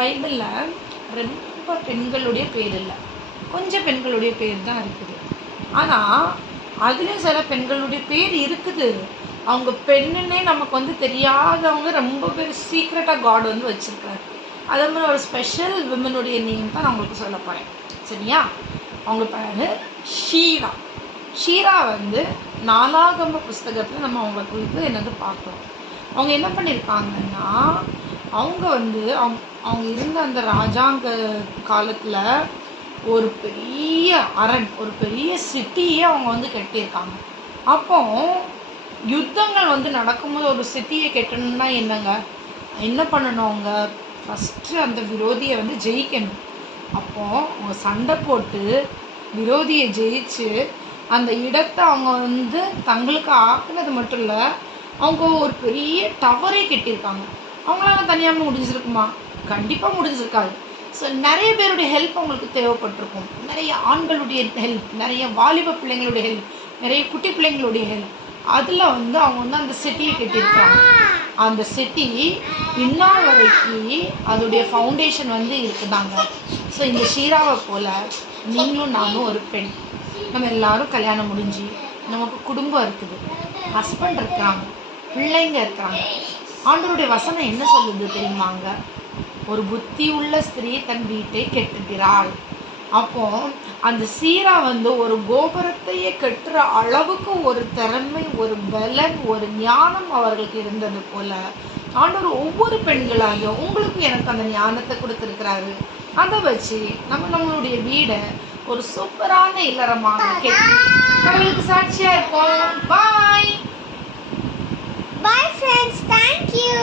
பைபிளில் ரொம்ப பெண்களுடைய பேர் இல்லை, கொஞ்சம் பெண்களுடைய பேர் தான் இருக்குது. ஆனால் அதுலேயும் சில பெண்களுடைய பேர் இருக்குது. அவங்க பெண்ணுன்னே நமக்கு தெரியாதவங்க ரொம்ப பேர் சீக்ரெட்டாக காட் வச்சுருக்காரு. அதே மாதிரி ஒரு ஸ்பெஷல் விமனுடைய நேம் தான் நான் உங்களுக்கு சொல்ல போகிறேன். சரியா? அவங்க பேர் ஷீரா. ஷீரா நாலாகம புஸ்தகத்தில் நம்ம அவங்க குறித்து என்னது பார்க்குறோம். அவங்க என்ன பண்ணியிருக்காங்கன்னா, அவங்க அவங்க இருந்த அந்த ராஜாங்க காலத்தில் ஒரு பெரிய அரண், ஒரு பெரிய சிட்டியே அவங்க கட்டியிருக்காங்க. அப்போ யுத்தங்கள் நடக்கும்போது ஒரு சிட்டியை கட்டணும்னா என்னங்க என்ன பண்ணணும்? அவங்க ஃபஸ்ட்டு அந்த விரோதியை ஜெயிக்கணும். அப்போது அவங்க சண்டை போட்டு விரோதியை ஜெயிச்சு அந்த இடத்தை அவங்க தங்களுக்கு ஆக்குனது மட்டும் இல்லை, அவங்க ஒரு பெரிய டவரே கட்டியிருக்காங்க. அவங்களால தனியாக முடிஞ்சிருக்குமா? கண்டிப்பாக முடிஞ்சிருக்காது. ஸோ நிறைய பேருடைய ஹெல்ப் அவங்களுக்கு தேவைப்பட்டிருக்கும். நிறைய ஆண்களுடைய ஹெல்ப், நிறைய வாலிப பிள்ளைங்களுடைய ஹெல்ப், நிறைய குட்டி பிள்ளைங்களுடைய ஹெல்ப். அதில் அவங்க அந்த சிட்டியை கட்டியிருக்காங்க. அந்த சிட்டி இந்நாள் வரைக்கும் அதோடைய ஃபவுண்டேஷன் இருக்குதாங்க. ஸோ இந்த ஷீராவை போல் நீங்களும் நானும் ஒரு பெண். நம்ம எல்லாரும் கல்யாணம் முடிஞ்சு நமக்கு குடும்பம் இருக்குது, ஹஸ்பண்ட் இருக்கிறாங்க, பிள்ளைங்க இருக்கிறாங்க. ஆண்டவருடைய வசனம் என்ன சொல்லுது தெரியுமாங்க? ஒரு புத்தி உள்ள ஸ்திரீ தன் வீட்டை கெட்டுகிறாள். அப்போ அந்த சீரா ஒரு கோபுரத்தையே கட்டுற அளவுக்கு ஒரு திறமை, ஒரு பலன், ஒரு ஞானம் அவர்களுக்கு இருந்தது போல ஆண்டவர் ஒவ்வொரு பெண்களாக உங்களுக்கு எனக்கு அந்த ஞானத்தை கொடுத்துருக்கிறாரு. அதை வச்சு நம்மளுடைய வீடை ஒரு சூப்பரான இல்லறமாக கெட்டி கடவுளுக்கு சாட்சியா இருப்போம். பாய். Bye friends, thank you.